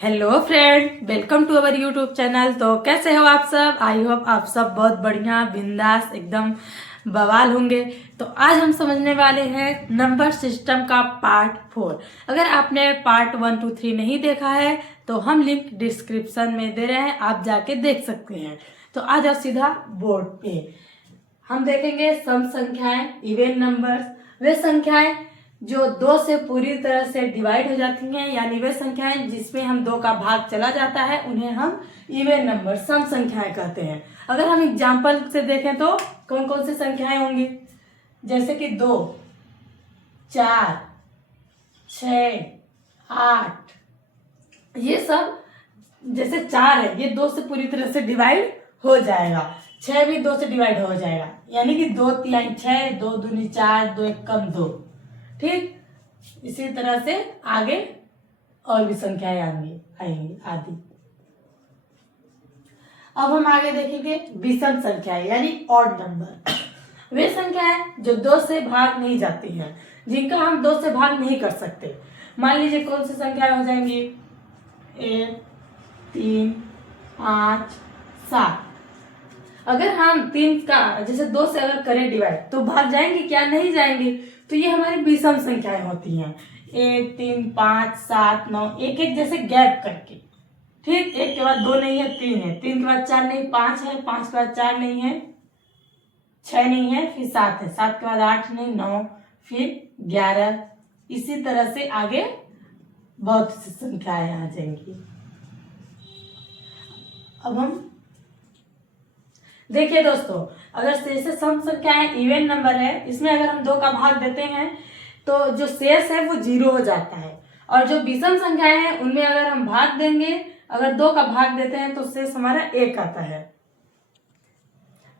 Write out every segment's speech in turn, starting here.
Hello friend, welcome to our YouTube channel. तो कैसे हो आप सब? आई होप आप सब बहुत बढ़िया बिंदास एकदम बवाल होंगे। तो आज हम समझने वाले हैं नंबर सिस्टम का पार्ट 4। अगर आपने पार्ट 1, 2, 3 नहीं देखा है तो हम लिंक डिस्क्रिप्शन में दे रहे हैं, आप जाके देख सकते हैं। तो आ जाओ सीधा बोर्ड पे। हम देखेंगे सम संख्याएं, इवन नंबर्स, वे संख्याएं जो 2 से पूरी तरह से डिवाइड हो जाती हैं, यानी वे संख्याएं जिसमें हम 2 का भाग चला जाता है उन्हें हम इवन नंबर सम संख्याएं कहते हैं। अगर हम एग्जाम्पल से देखें तो कौन कौन सी संख्याएं होंगी, जैसे कि 2, 4, 6, 8, ये सब। जैसे 4 है, ये 2 से पूरी तरह से डिवाइड हो जाएगा। 6 भी 2 से डिवाइड हो जाएगा, यानी कि 2 3 6, 2 दूनी 4, 2 1 कम 2। ठीक, इसी तरह से आगे और भी संख्याएं आएंगी आदि। अब हम आगे देखेंगे विषम संख्याएं यानी ऑड नंबर। वे संख्याएं जो 2 से भाग नहीं जाती हैं, जिनका हम 2 से भाग नहीं कर सकते। मान लीजिए कौन सी संख्याएं हो जाएंगी, 1, 3, 5, 7। अगर हम 3 का जैसे 2 से अगर करें डिवाइड तो भाग जाएंगे क्या? नहीं जाएंगे। तो ये हमारी विषम संख्याएं होती हैं, 1, 3, 5, 7, 9, एक एक जैसे गैप करके। ठीक, 1 के बाद 2 नहीं है, 3 है, 3 के बाद 4 नहीं, 5 है, 5 के बाद 4 नहीं है, 6 नहीं है, फिर 7 है, 7 के बाद 8 नहीं, 9, फिर 11। इसी तरह से आगे बहुत सी संख्याएं आ जाएंगी। अब हम देखिए दोस्तों, अगर जैसे सम संख्याएं इवन नंबर है, इसमें अगर हम 2 का भाग देते हैं तो जो शेष है वो 0 हो जाता है। और जो विषम संख्याएं हैं उनमें अगर हम भाग देंगे, अगर 2 का भाग देते हैं तो शेष हमारा 1 आता है।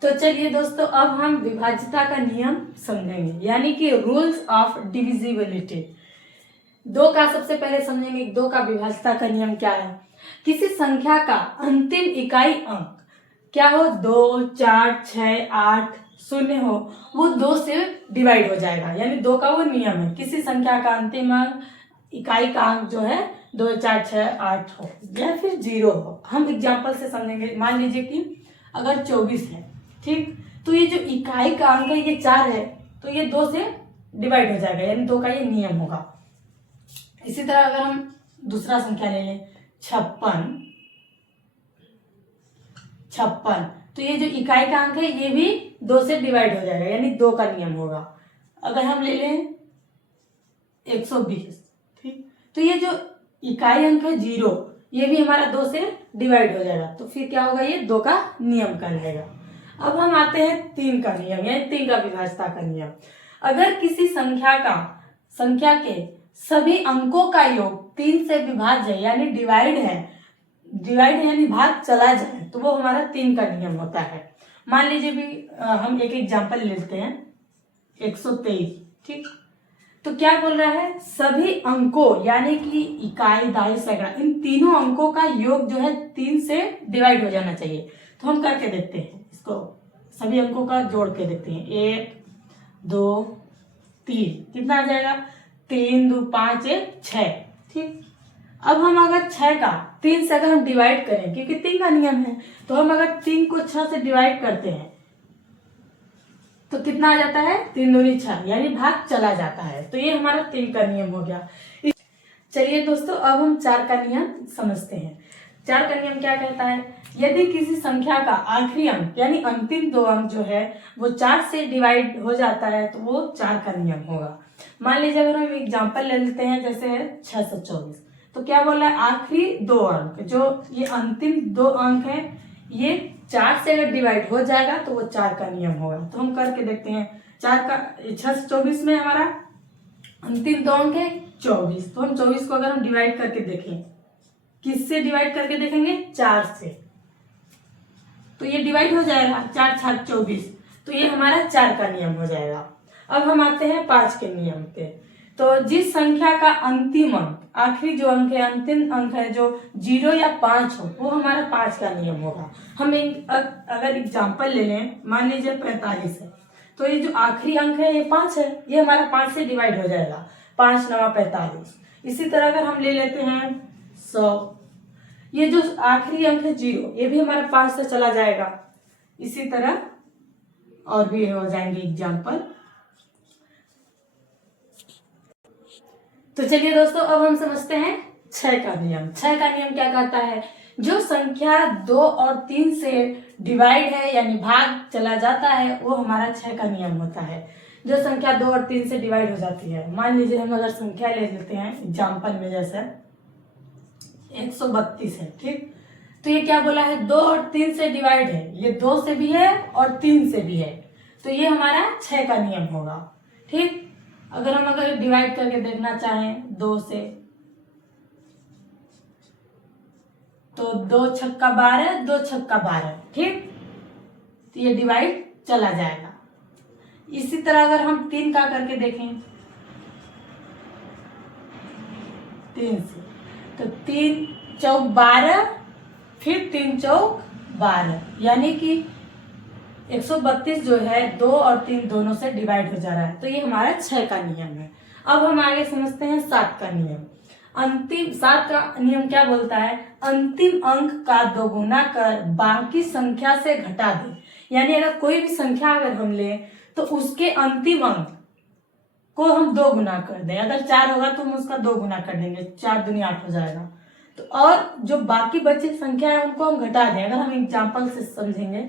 तो चलिए दोस्तों, अब हम विभाज्यता का नियम समझेंगे, यानी कि रूल्स ऑफ डिविजिबिलिटी। 2 का सबसे पहले समझेंगे, 2 का विभाज्यता का नियम क्या है। किसी संख्या का अंतिम इकाई अंक क्या हो, 2, 4, 6, 8, 0 हो, वो 2 से डिवाइड हो जाएगा। यानी 2 का वो नियम है, किसी संख्या का अंतिम अंक इकाई का अंक जो है 2, 4, 6, 8 हो या फिर 0 हो। हम एग्जाम्पल से समझेंगे। मान लीजिए कि अगर 24 है, ठीक, तो ये जो इकाई का अंक है ये 4 है, तो ये 2 से डिवाइड हो जाएगा, यानी 2 का ये नियम होगा। इसी तरह अगर हम दूसरा संख्या ले लें, 56, तो ये जो इकाई का अंक है ये भी 2 से डिवाइड हो जाएगा, यानी 2 का नियम होगा। अगर हम ले लें 120, ठीक, तो ये जो इकाई अंक है 0, ये भी हमारा 2 से डिवाइड हो जाएगा, तो फिर क्या होगा, ये 2 का नियम कहलाएगा। अब हम आते हैं 3 का नियम, यानी 3 का विभाज्यता का नियम। अगर किसी संख्या के सभी अंकों का योग 3 से विभाज्य यानी डिवाइड यानी भाग चला जाए तो वो हमारा 3 का नियम होता है। मान लीजिए भी हम एक एग्जांपल लेते हैं, 123, ठीक, तो क्या बोल रहा है, सभी अंकों यानी कि इकाई, दहाई, सैकड़ा, इन तीनों अंकों का योग जो है 3 से डिवाइड हो जाना चाहिए। तो हम करके देखते हैं, इसको सभी अंकों का जोड़ के देखते हैं। 1, 2, 3, कितना आ जाएगा, 3, 2, 5, 1, 6, ठीक। अब हम अगर 6 का 3 से अगर हम डिवाइड करें, क्योंकि 3 का नियम है, तो हम अगर 3 को 6 से डिवाइड करते हैं तो कितना आ जाता है, 3 दूनी 6, यानी भाग चला जाता है। तो ये हमारा 3 का नियम हो गया। चलिए दोस्तों, अब हम 4 का नियम समझते हैं। 4 का नियम क्या कहता है, यदि किसी संख्या का आखिरी अंक यानी अंतिम 2 अंक जो है वो 4 से डिवाइड हो जाता है तो वो 4 का नियम होगा। मान लीजिए अगर हम एग्जाम्पल ले लेते हैं, जैसे है 624, तो क्या बोल रहा है, आखिरी 2 अंक, जो ये अंतिम 2 अंक है, ये 4 से अगर डिवाइड हो जाएगा तो वो 4 का नियम होगा। तो हम करके देखते हैं। 624 में हमारा अंतिम 2 अंक है 24, तो हम 24 को अगर हम डिवाइड करके देखें, किससे डिवाइड करके देखेंगे, 4 से, तो ये डिवाइड हो जाएगा, 4 6 24, तो ये हमारा 4 का नियम हो जाएगा। अब हम आते हैं 5 के नियम पे। तो जिस संख्या का अंतिम अंक, आखिरी जो अंक है, अंतिम अंक है जो 0 या 5 हो, वो हमारा 5 का नियम होगा। हम अगर एग्जाम्पल ले लें, मान लीजिए 45 है, तो ये जो आखिरी अंक है ये 5 है, ये हमारा 5 से डिवाइड हो जाएगा, 5 9 45। इसी तरह अगर हम ले लेते हैं 100, ये जो आखिरी अंक है 0, ये भी हमारा 5 से चला जाएगा। इसी तरह और भी हो जाएंगे एग्जाम्पल। तो चलिए दोस्तों, अब हम समझते हैं 6 का नियम। 6 का नियम क्या कहता है? जो संख्या 2 और 3 से डिवाइड है यानी भाग चला जाता है, वो हमारा 6 का नियम होता है। जो संख्या 2 और 3 से डिवाइड हो जाती है, मान लीजिए हम अगर संख्या ले लेते हैं एग्जाम्पल में, जैसे 132 है, ठीक। तो ये क्या बोला है? 2 और 3 से डिवाइड है, ये 2 से भी है और 3 से भी है, तो ये हमारा 6 का नियम होगा, ठीक। अगर डिवाइड करके देखना चाहें 2 से, तो 2 छक्का 12, 2 छक्का 12, ठीक। तो ये डिवाइड चला जाएगा। इसी तरह अगर हम 3 का करके देखें 3 से, तो 3 चौक 12, फिर 3 चौक 12, यानी कि 132 जो है 2 और 3 दोनों से डिवाइड हो जा रहा है, तो ये हमारा 6 का नियम है। अब हम आगे समझते हैं 7 का नियम। अंतिम 7 का नियम क्या बोलता है? अंतिम अंक का दोगुना कर बाकी संख्या से घटा दे। यानी अगर कोई भी संख्या अगर हम लें तो उसके अंतिम अंक को हम 2 गुना कर दें। अगर 4 होगा तो हम उसका 2 गुना कर देंगे, 4 दूनी 8 हो जाएगा। तो और जो बाकी बची संख्या है उनको हम घटा दें। अगर हम एग्जाम्पल से समझेंगे,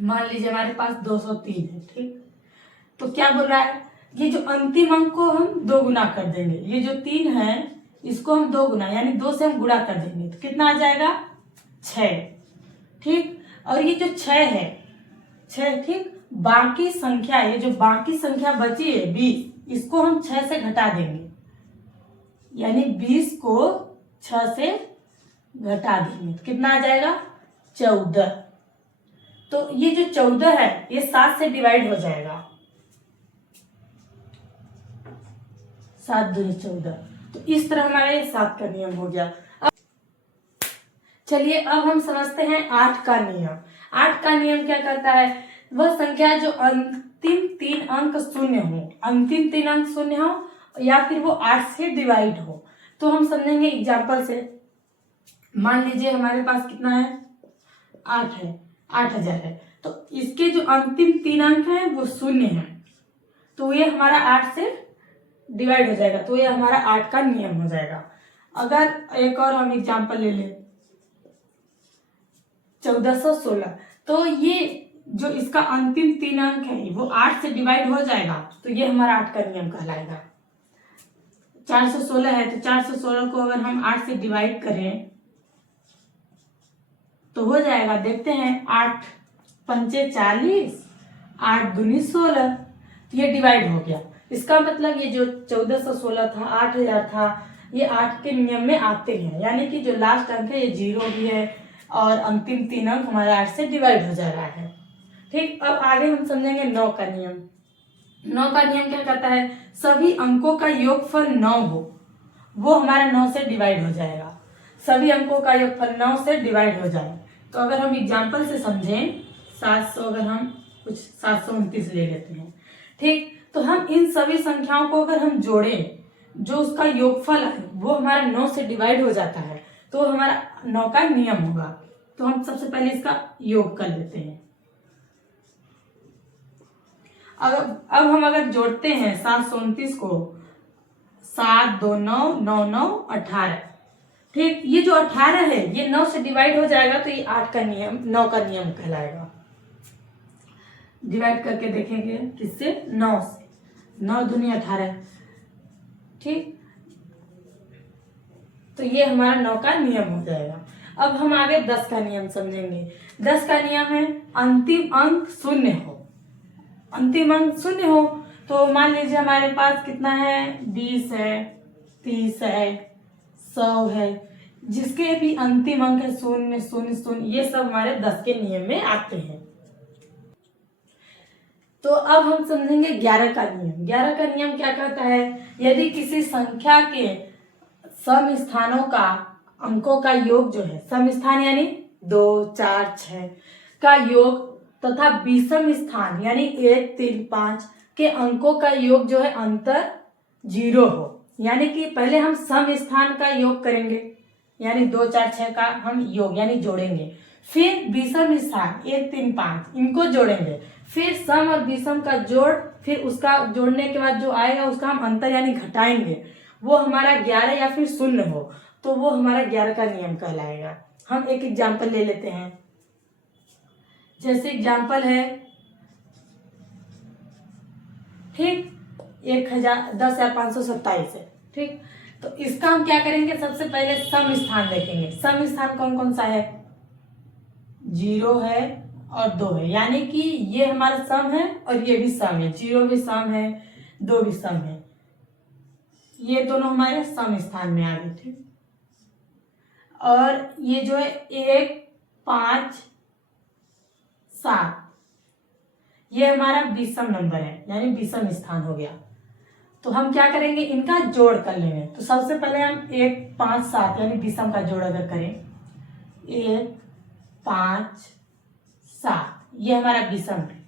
मान लीजिए हमारे पास 203 है, ठीक। तो क्या बोल रहा है? ये जो अंतिम अंक को हम 2 गुना कर देंगे, ये जो 3 है इसको हम 2 गुना यानी 2 से हम गुणा कर देंगे, तो कितना आ जाएगा? 6, ठीक। और ये जो 6 है, 6, ठीक। बाकी संख्या, ये जो बाकी संख्या बची है 20, इसको हम 6 से घटा देंगे, यानी 20 को 6 से घटा देंगे, तो कितना आ जाएगा? 14। तो ये जो 14 है ये 7 से डिवाइड हो जाएगा, 7 दूनी 14। तो इस तरह हमारा ये 7 का नियम हो गया। चलिए अब हम समझते हैं 8 का नियम। 8 का नियम क्या कहता है? वह संख्या जो अंतिम 3 अंक शून्य हो, अंतिम 3 अंक शून्य हो या फिर वो 8 से डिवाइड हो। तो हम समझेंगे एग्जाम्पल से। मान लीजिए हमारे पास कितना है? 8 है, 8000 है। तो इसके जो अंतिम 3 अंक हैं वो शून्य है, तो ये हमारा 8 से डिवाइड हो जाएगा, तो ये हमारा 8 का नियम हो जाएगा। अगर एक और हम एग्जाम्पल ले लें 1416, तो ये जो इसका अंतिम 3 अंक है वो 8 से डिवाइड हो जाएगा, तो ये हमारा 8 का नियम कहलाएगा। 416 है, तो 416 को अगर हम 8 से डिवाइड करें तो हो जाएगा, देखते हैं, 8 पंचे 40, 8 दूनी 16, तो ये डिवाइड हो गया। इसका मतलब ये जो 1416 था, 8000 था, ये 8 के नियम में आते हैं, यानी कि जो लास्ट अंक है ये 0 भी है और अंतिम 3 अंक हमारा 8 से डिवाइड हो जा रहा है, ठीक। अब आगे हम समझेंगे 9 का नियम। 9 का नियम क्या कहता है? सभी अंकों का योगफल 9 हो, वो हमारा 9 से डिवाइड हो जाएगा। सभी अंकों का योगफल 9 से डिवाइड हो जाए, तो अगर हम एग्जाम्पल से समझें 700, अगर हम कुछ 729 ले लेते हैं, ठीक। तो हम इन सभी संख्याओं को अगर हम जोड़ें, जो उसका योगफल है वो हमारा 9 से डिवाइड हो जाता है, तो हमारा 9 का नियम होगा। तो हम सबसे पहले इसका योग कर लेते हैं। अब हम अगर जोड़ते हैं 729 को, 7 2 9 9 9 18, ठीक। ये जो 18 है ये 9 से डिवाइड हो जाएगा, तो ये 8 का नियम 9 का नियम कहलाएगा। डिवाइड करके देखेंगे किससे? 9 से। 9 दूनी 18, ठीक। तो ये हमारा 9 का नियम हो जाएगा। अब हम आगे 10 का नियम समझेंगे। 10 का नियम है अंतिम अंक शून्य हो। अंतिम अंक शून्य हो, तो मान लीजिए हमारे पास कितना है? 20 है, 30 है, 100 है, जिसके भी अंतिम अंक है 0 0 0, ये सब हमारे 10 के नियम में आते हैं। तो अब हम समझेंगे 11 का नियम। 11 का नियम क्या कहता है? यदि किसी संख्या के सम स्थानों का अंकों का योग जो है, सम स्थान यानी 2 4 6 का योग तथा विषम स्थान यानी 1 3 5 के अंकों का योग जो है अंतर 0 हो, यानी कि पहले हम सम स्थान का योग करेंगे, यानी 2 4 6 का हम योग यानी जोड़ेंगे। फिर विषम स्थान 1 3 5 इनको जोड़ेंगे। फिर सम और विषम का जोड़, फिर उसका जोड़ने के बाद जो आएगा उसका हम अंतर यानी घटाएंगे, वो हमारा 11 या फिर 0 हो तो वो हमारा 11 का नियम कहलाएगा। हम एक एग्जाम्पल ले लेते हैं। जैसे एग्जाम्पल है, ठीक, 10,527 है। ठीक, तो इसका हम क्या करेंगे, सबसे पहले सम स्थान देखेंगे। सम स्थान कौन कौन सा है, 0 है और 2 है, यानी कि ये हमारा सम है और ये भी सम है, 0 भी सम है 2 भी सम है, ये दोनों हमारे सम स्थान में आ गए। ठीक, और ये जो है 1 5 7 ये हमारा विषम नंबर है, यानी विषम स्थान हो गया। तो हम क्या करेंगे, इनका जोड़ कर लेंगे। तो सबसे पहले हम 1 5 7 यानी विषम का जोड़ अगर करें, 1 5 7 ये हमारा विषम है।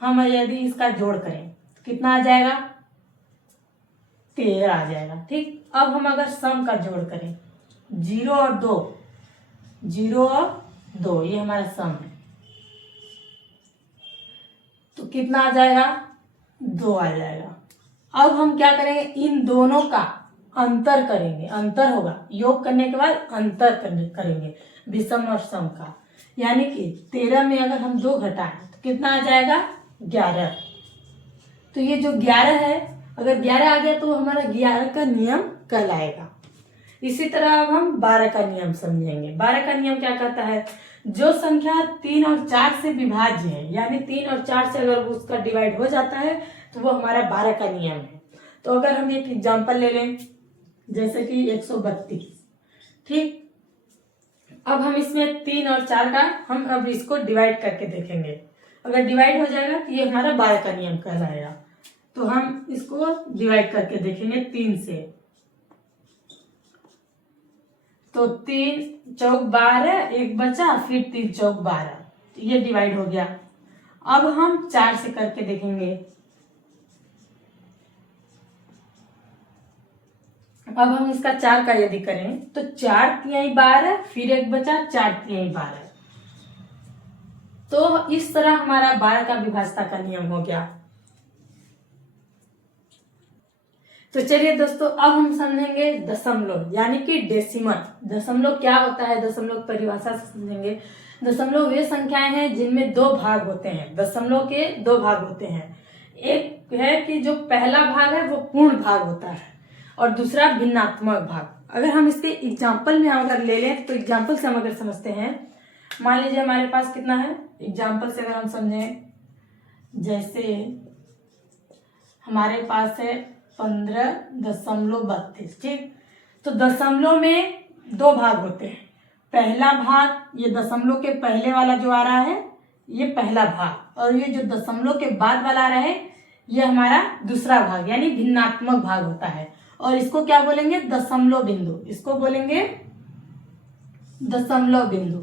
हम यदि इसका जोड़ करें तो कितना आ जाएगा, 13 आ जाएगा। ठीक, अब हम अगर सम का जोड़ करें, 0 और 2, 0 और 2 ये हमारा सम है, तो कितना आ जाएगा, 2 आ जाएगा। अब हम क्या करेंगे, इन दोनों का अंतर करेंगे, अंतर होगा, योग करने के बाद अंतर करेंगे विषम और सम का, यानी कि 13 में अगर हम 2 घटाएं तो कितना आ जाएगा, 11। तो ये जो 11 है, अगर 11 आ गया तो हमारा 11 का नियम कहलाएगा। इसी तरह अब हम 12 का नियम समझेंगे। 12 का नियम क्या कहता है, जो संख्या 3 और 4 से विभाज्य है, यानी 3 और 4 से अगर उसका डिवाइड हो जाता है तो वो हमारा 12 का नियम है। तो अगर हम एक एग्जांपल ले लें, जैसे कि 132। ठीक, अब हम इसमें 3 और 4 का हम अब इसको डिवाइड करके देखेंगे। अगर डिवाइड हो जाएगा तो ये हमारा 12 का नियम कहलाएगा। तो हम इसको डिवाइड करके देखेंगे 3 से, तो 3 चौक 12 एक बचा, फिर 3 चौक 12, तो ये डिवाइड हो गया। अब हम 4 से करके देखेंगे। अब हम इसका 4 का यदि करें तो 4 तिहाई 12, फिर एक बचा 4 तिहाई 12, तो इस तरह हमारा 12 का विभाज्यता का नियम हो गया। तो चलिए दोस्तों, अब हम समझेंगे दशमलव यानी कि डेसिमल। दशमलव क्या होता है, दशमलव परिभाषा से समझेंगे। दशमलव वे संख्याएं हैं जिनमें 2 भाग होते हैं। दशमलव के 2 भाग होते हैं, एक है कि जो पहला भाग है वो पूर्ण भाग होता है और दूसरा भिन्नात्मक भाग। अगर हम इसके एग्जाम्पल में अगर ले लें तो एग्जाम्पल से हम अगर समझते हैं, मान लीजिए हमारे पास कितना है, एग्जाम्पल से अगर हम समझें, जैसे हमारे पास है 15.32। ठीक, तो दशमलव में 2 भाग होते हैं। पहला भाग, ये दशमलव के पहले वाला जो आ रहा है ये पहला भाग, और ये जो दशमलव के बाद वाला आ रहा है ये हमारा दूसरा भाग, यानी भिन्नात्मक भाग होता है। और इसको क्या बोलेंगे, दशमलव बिंदु। इसको बोलेंगे दशमलव बिंदु,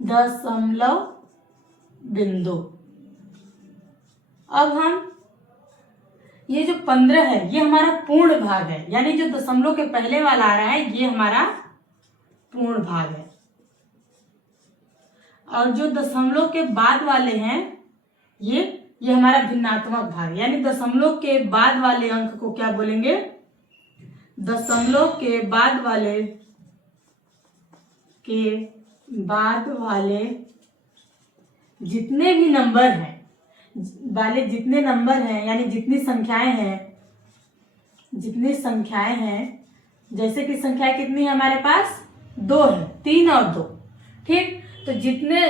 दशमलव बिंदु। अब हम ये जो 15 है ये हमारा पूर्ण भाग है, यानी जो दशमलव के पहले वाला आ रहा है ये हमारा पूर्ण भाग है, और जो दशमलव के बाद वाले हैं ये हमारा भिन्नात्मक भाग, यानी दशमलव के बाद वाले अंक को क्या बोलेंगे, दशमलव के बाद वाले जितने भी नंबर हैं, जितने नंबर हैं यानी जितनी संख्याएं हैं, जैसे कि संख्याएं कितनी है हमारे पास, 2 है, 3 और 2। ठीक, तो जितने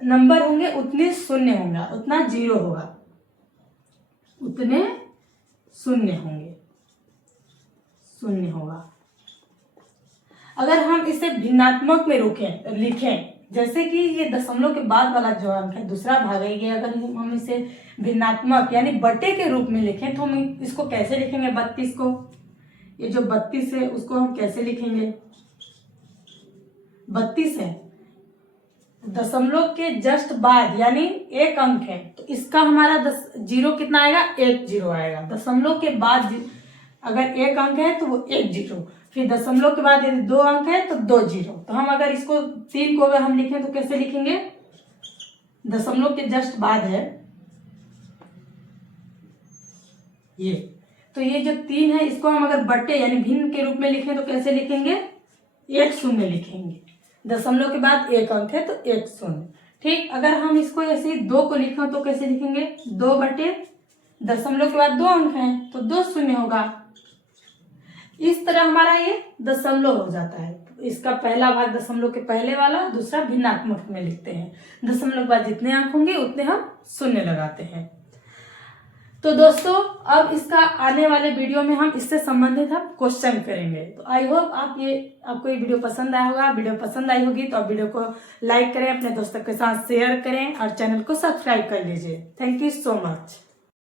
नंबर होंगे उतने शून्य होंगे, उतना 0 होगा, उतने शून्य होगा। अगर हम इसे भिन्नात्मक में लिखें, जैसे कि ये दशमलव के बाद वाला जो अंक है दूसरा भाग है, ये अगर हम इसे भिन्नात्मक यानी बटे के रूप में लिखें तो हम इसको कैसे लिखेंगे, 32 को, ये जो 32 है उसको हम कैसे लिखेंगे, 32 है दशमलव के जस्ट बाद यानी एक अंक है, तो इसका हमारा 0 कितना आएगा, 1 0 आएगा। दशमलव के बाद अगर एक अंक है तो वो 1 0, फिर दशमलव के बाद यदि 2 अंक है तो 2 जीरो। तो हम अगर इसको 3 को अगर हम लिखें तो कैसे लिखेंगे, दशमलव के जस्ट बाद है ये, तो ये जो 3 है इसको हम अगर बट्टे यानी भिन्न के रूप में लिखें तो कैसे लिखेंगे, 1 शून्य लिखेंगे। दशमलव के बाद 1 अंक है तो 1 शून्य। ठीक, अगर हम इसको ऐसे ही 2 को लिखें तो कैसे लिखेंगे, 2 बटे दशमलव के बाद 2 अंक हैं तो 2 शून्य होगा। इस तरह हमारा ये दशमलव हो जाता है। इसका पहला भाग दशमलव के पहले वाला, दूसरा भिन्नात्मक में लिखते हैं। दशमलव के बाद जितने अंक होंगे उतने हम शून्य लगाते हैं। तो दोस्तों अब इसका आने वाले वीडियो में हम इससे संबंधित हम क्वेश्चन करेंगे। तो आई होप आपको ये वीडियो पसंद आया होगा। वीडियो पसंद आई होगी तो आप वीडियो को लाइक करें, अपने दोस्तों के साथ शेयर करें और चैनल को सब्सक्राइब कर लीजिए। Thank you so much.